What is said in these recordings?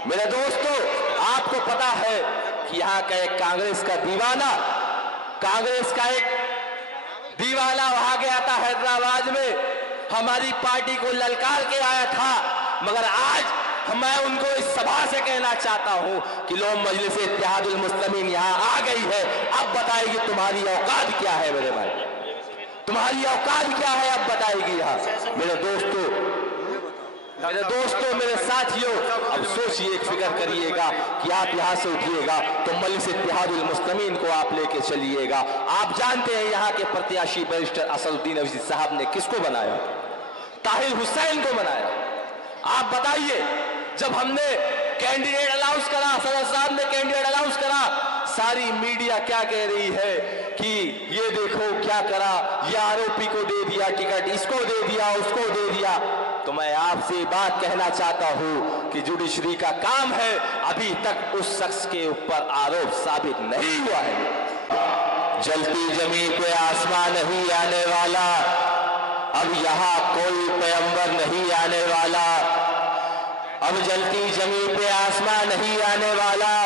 मेरे दोस्तों, आपको पता है कि यहाँ का एक कांग्रेस का दीवाना वहां गया था हैदराबाद में, हमारी पार्टी को ललकार के आया था। मगर आज मैं उनको इस सभा से कहना चाहता हूं कि लो मजलिस इत्तेहादुल मुस्लिमीन यहाँ आ गई है। अब बताएगी तुम्हारी औकात क्या है मेरे भाई, तुम्हारी औकात क्या है, अब बताएगी यहाँ। मेरे दोस्तों, मेरे साथियों, अब सोचिए, फिक्र करिएगा कि आप यहाँ से उठिएगा तो मजलिस इत्तेहादुल मुस्लिमीन को आप लेके चलिएगा। आप जानते हैं यहाँ के प्रत्याशी बैरिस्टर असदुद्दीन अवैसी साहब ने किसको बनाया? ताहिर हुसैन को बनाया। आप बताइए, जब हमने कैंडिडेट अनाउंस करा, सदर साहब ने कैंडिडेट अनाउंस करा, सारी मीडिया क्या कह रही है कि ये देखो क्या करा, ये आरोपी को दे दिया टिकट, इसको दे दिया, उसको दे दिया। तो मैं आपसे बात कहना चाहता हूं कि जुडिशरी का काम है, अभी तक उस शख्स के ऊपर आरोप साबित नहीं हुआ है। जलती जमीन पे आसमान नहीं आने वाला, अब यहाँ कोई पैगंबर नहीं आने वाला। अब जलती जमीन पे आसमान नहीं आने वाला,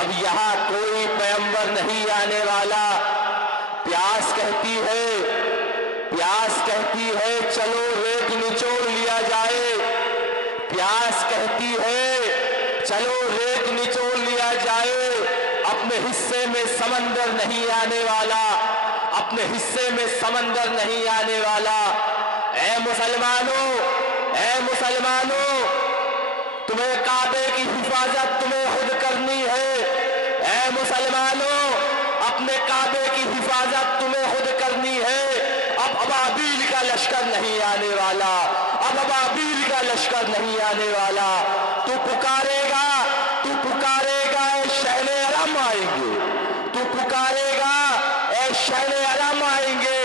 अब यहाँ कोई पैगंबर नहीं आने वाला। प्यास कहती है चलो रेत निचोड़ लिया जाए, प्यास कहती है चलो रेत निचोड़ लिया जाए। अपने हिस्से में समंदर नहीं आने वाला, अपने हिस्से में समंदर नहीं आने वाला। ऐ मुसलमानों, तुम्हें काबे की हिफाजत तुम्हें खुद करनी है। ऐ मुसलमानों, अपने काबे की हिफाजत तुम्हें खुद करनी है। अब अबाबील का लश्कर नहीं आने वाला, अब अबाबील का लश्कर नहीं आने वाला। तू पुकारेगा ए शहने हरम आएंगे, तू पुकारेगा ए शहने हरम आएंगे।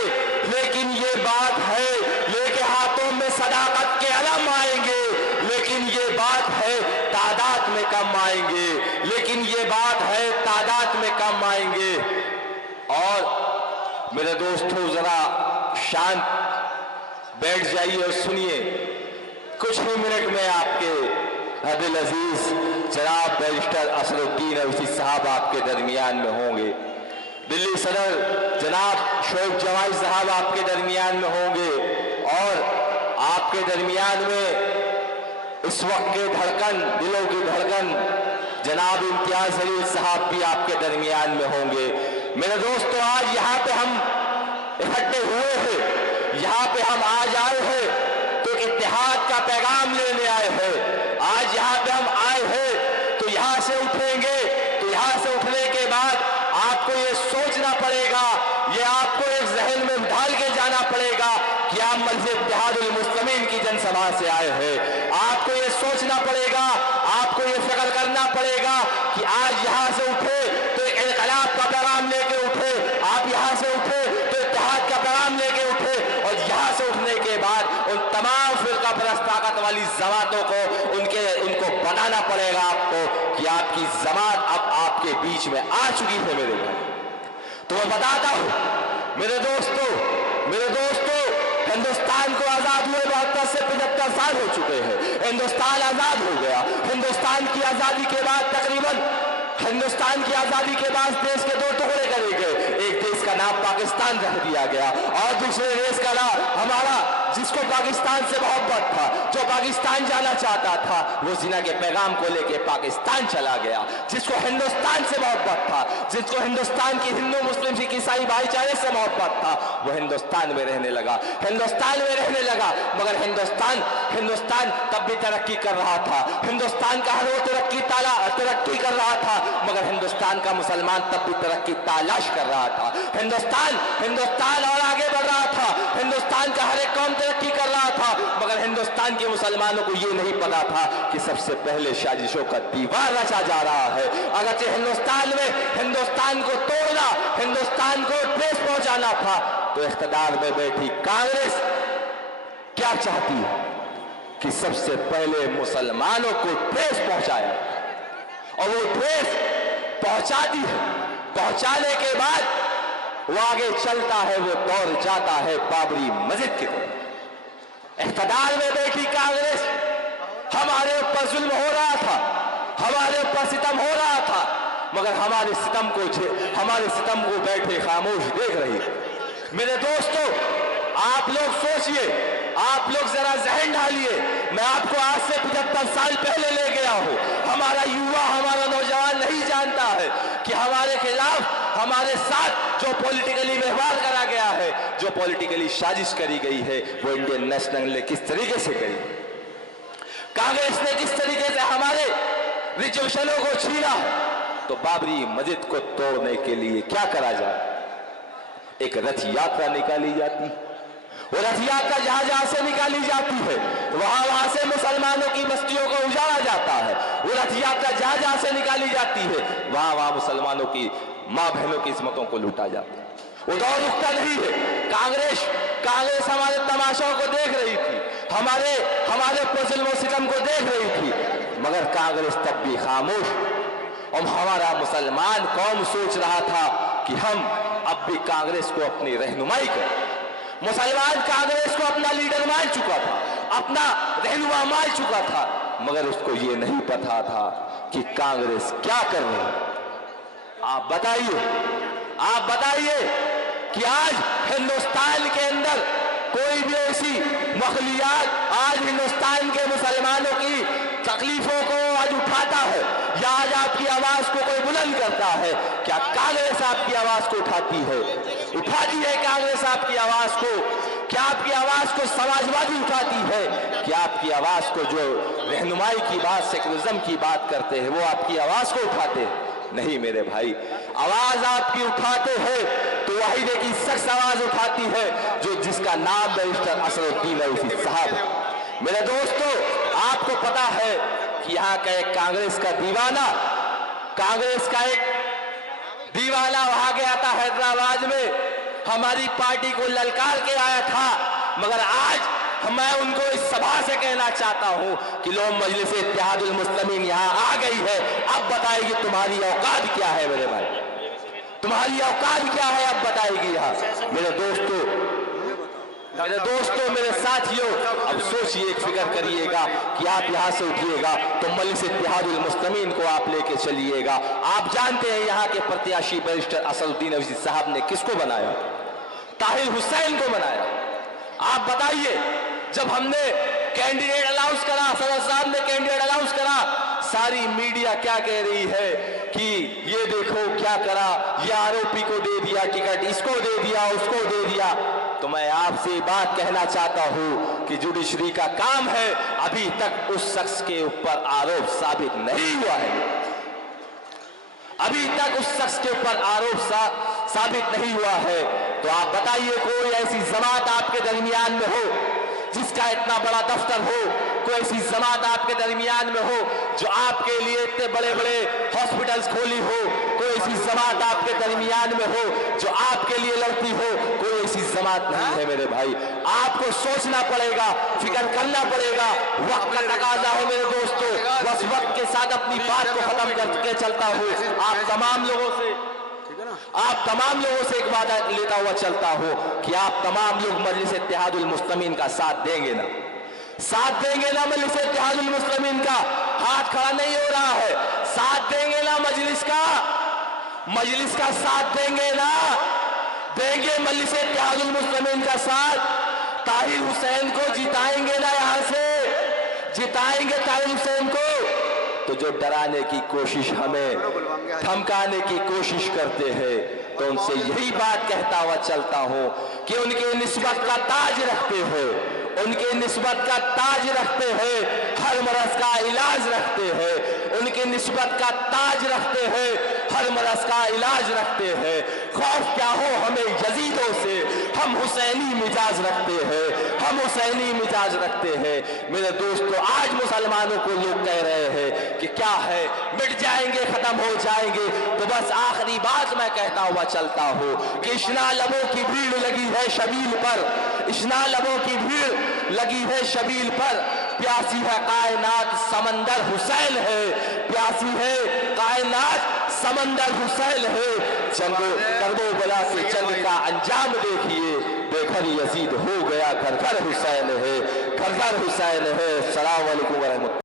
लेकिन ये बात है, लेके हाथों में सदाकत के अलम आएंगे। लेकिन ये बात है तादाद में कम आएंगे, लेकिन ये बात है तादाद में कम आएंगे। और मेरे दोस्तों, जरा शांत बैठ जाइए और सुनिए। कुछ ही मिनट में आपके दिल अजीज जनाब बैरिस्टर असदुद्दीन अवैसी साहब आपके दरमियान में होंगे। दिल्ली सदर जनाब शोएब जमाई साहब आपके दरमियान में होंगे। और आपके दरमियान में इस वक्त के धड़कन, दिलों की धड़कन जनाब इम्तियाज जलील साहब भी आपके दरमियान में होंगे। मेरे दोस्तों, आज यहाँ पे हम इकट्ठे हुए हैं, यहाँ पे हम आज आए हैं तो इत्तेहाद का पैगाम लेने आए हैं। आज यहाँ पे हम आए हैं तो यहाँ से उठेंगे, तो यहाँ से उठने के बाद आपको ये सोचना पड़ेगा, ये आपको एक जहन में ढाल के जाना पड़ेगा कि आप मजलिस इत्तेहादुल मुस्लिमीन की जनसभा से आए हैं। आपको ये सोचना पड़ेगा, आपको ये फिक्र करना पड़ेगा कि आज यहाँ से उठे तो इनकलाब का पैगाम लेके उठे, आप यहाँ से उठे तो इत्तेहाद का पैगाम लेके उठे। और यहाँ से उठने के बाद उन तमाम फिरका परस्त ताकत वाली जमातों को उनको बताना पड़ेगा आपको कि आपकी जमात अब आपके बीच में आ चुकी है। मेरे भाई, तो मैं बताता हूं मेरे दोस्तों, हिंदुस्तान को आजाद हुए 72 से 75 साल हो चुके हैं। हिंदुस्तान आजाद हो गया। हिंदुस्तान की आजादी के बाद तकरीबन हिंदुस्तान की आजादी के बाद देश के दो टुकड़े करे गए। एक देश का नाम पाकिस्तान रख दिया गया और दूसरे देश का नाम हमारा, जिसको पाकिस्तान से मोहब्बत था, जो पाकिस्तान जाना चाहता था, वो जिना के पैगाम को लेके पाकिस्तान चला गया। जिसको हिंदुस्तान से मोहब्बत था, जिसको हिंदुस्तान की हिंदू मुस्लिम सिख ईसाई भाईचारे से मोहब्बत था, वो हिंदुस्तान में रहने लगा, मगर हिंदुस्तान तब भी तरक्की कर रहा था। हिंदुस्तान का हर वो तरक्की कर रहा था, मगर हिंदुस्तान का मुसलमान तब भी तरक्की तलाश कर रहा था। हिंदुस्तान और आगे बढ़ रहा था। हिंदुस्तान का हर एक कौम तरक्की कर रहा था, मगर हिंदुस्तान के मुसलमानों को ये नहीं पता था कि सबसे पहले साजिशों का दीवार रचा जा रहा है। अगरचे हिंदुस्तान को तोड़ना, हिंदुस्तान को ठेस पहुंचाना था, तो इख्तिदार में बैठी कांग्रेस क्या चाहती है कि सबसे पहले मुसलमानों को ठेस पहुंचाया, और वो ठेस पहुंचाती है। पहुंचाने के बाद वो आगे चलता है, वो दौड़ जाता है बाबरी मस्जिद की तरफ। इख्तिदार में बैठी कांग्रेस, हमारे ऊपर जुल्म हो रहा था, हमारे ऊपर सितम हो रहा था, मगर हमारे सितम को बैठे खामोश देख रही। मेरे दोस्तों, आप लोग सोचिए, आप लोग जरा जहन ढालिए। मैं आपको आज से 75 साल पहले ले गया हूं। हमारा युवा, हमारा नौजवान नहीं जानता है कि हमारे खिलाफ, हमारे साथ जो पॉलिटिकली व्यवहार करा गया है, जो पॉलिटिकली साजिश करी गई है, वो इंडियन नेशनल ने किस तरीके से करी, कांग्रेस ने किस तरीके से हमारे रिजर्वेशनों को छीना है। तो बाबरी मस्जिद को तोड़ने के लिए क्या करा जाए? एक रथ यात्रा निकाली जाती, वो रथ यात्रा जहां से निकाली जाती है, वहां से मुसलमानों की बस्तियों को उजाड़ा जाता है। वो रथ यात्रा जहां से निकाली जाती है, वहां मुसलमानों की माँ बहनों की इस्मतों को लूटा जाता है। वो दौर रुकता नहीं है। कांग्रेस हमारे तमाशों को देख रही थी, हमारे जुल्म और सितम को देख रही थी, मगर कांग्रेस तब भी खामोश। और हमारा मुसलमान कौम सोच रहा था कि हम अब भी कांग्रेस को अपनी रहनुमाई करें। मुसलमान कांग्रेस को अपना लीडर मान चुका था, अपना रहनुमा मान चुका था, मगर उसको ये नहीं पता था कि कांग्रेस क्या कर रही है। आप बताइए कि आज हिंदुस्तान के अंदर कोई भी ऐसी मखलूक़ात आज हिंदुस्तान के मुसलमानों की तकलीफों को आज उठाता है, या आज आपकी आवाज को कोई बुलंद करता है? क्या कांग्रेस आपकी आवाज को उठाती है कांग्रेस आपकी आवाज को? क्या आपकी आवाज को समाजवादी उठाती है? क्या आपकी आवाज को जो रहनुमाई की बात, सेकुलरिज्म की बात करते हैं, वो आपकी आवाज को उठाते हैं? नहीं मेरे भाई, आवाज आपकी उठाते हैं तो वहीदे की सख्त आवाज उठाती है जिसका नाम बैरिस्टर असदुद्दीन ओवैसी साहब है। मेरे दोस्तों, आपको पता है कि यहाँ का एक कांग्रेस का दीवाना वहां गया था हैदराबाद में, हमारी पार्टी को ललकार के आया था, मगर आज मैं उनको इस सभा से कहना चाहता हूं कि लोग मजलिस इत्तेहादुल मुस्लिमीन यहां आ गई है। अब बताएगी तुम्हारी औकात क्या है मेरे भाई, तुम्हारी औकात क्या है, अब बताएगी यहां। मेरे दोस्तों, मेरे साथियों, अब सोचिए, एक फिक्र करिएगा कि आप यहां से उठिएगा तो मजलिस इत्तेहादुल मुस्लिमीन को आप लेके चलिएगा। आप जानते हैं यहां के प्रत्याशी बैरिस्टर असदुद्दीन ओवैसी साहब ने किसको बनाया? ताहिर हुसैन को बनाया। आप बताइए, जब हमने कैंडिडेट अनाउंस करा, सदर साहब ने कैंडिडेट अनाउंस करा, सारी मीडिया क्या कह रही है कि ये देखो क्या करा, ये आरोपी को दे दिया टिकट, इसको दे दिया, उसको दे दिया। तो मैं आपसे बात कहना चाहता हूं कि जुडिशरी का काम है, अभी तक उस शख्स के ऊपर आरोप साबित नहीं हुआ है, अभी तक उस शख्स के ऊपर आरोप साबित नहीं हुआ है। तो आप बताइए, कोई ऐसी जमात आपके दरमियान में हो जिसका इतना बड़ा दफ्तर हो, कोई ऐसी जमात आपके दरमियान में हो जो आपके लिए इतने बड़े बड़े हॉस्पिटल्स खोली हो, कोई ऐसी जमात आपके दरमियान में हो जो आपके लिए लड़ती हो? कोई ऐसी जमात नहीं है मेरे भाई। आपको सोचना पड़ेगा, फिक्र करना पड़ेगा, वक्त का तकाजा है मेरे दोस्तों। बस वक्त के साथ अपनी बात को खत्म करके चलता हूँ। आप तमाम लोगों से एक वादा लेता हुआ चलता हूं कि आप तमाम लोग मजलिस इत्तेहादुल मुस्लिमीन का साथ देंगे ना मजलिस इत्तेहादुल मुस्लिमीन का? हाथ खड़ा नहीं हो रहा है, साथ देंगे ना मजलिस का साथ देंगे ना? देंगे मजलिस इत्तेहादुल मुस्लिमीन का साथ। ताहिर हुसैन को जिताएंगे ना, यहां से जिताएंगे ताहिर हुसैन को। तो जो डराने की कोशिश, हमें धमकाने की कोशिश करते हैं, तो उनसे यही बात कहता हुआ चलता हूं कि उनके निस्बत का ताज रखते हैं, हर मरज का इलाज रखते हैं, उनके निस्बत का ताज रखते हैं, हर मरज का इलाज रखते हैं। खौफ क्या हो हमें यजीदों से, हम हुसैनी मिजाज रखते हैं, मेरे दोस्तों। आज मुसलमानों को लोग कह रहे हैं कि क्या है, मिट जाएंगे, खत्म हो जाएंगे। तो बस आखिरी बात मैं कहता हुआ चलता हूं कि इश्ना लबों की भीड़ लगी है शबील पर, प्यासी है कायनात समंदर हुसैन है, प्यासी है कायनात समंदर हुसैन है। करबला से जंग का अंजाम देखिए, बेघर यजीद हो गया, घर घर हुसैन है। सलाम अलैकुम व रहमतुल्लाह।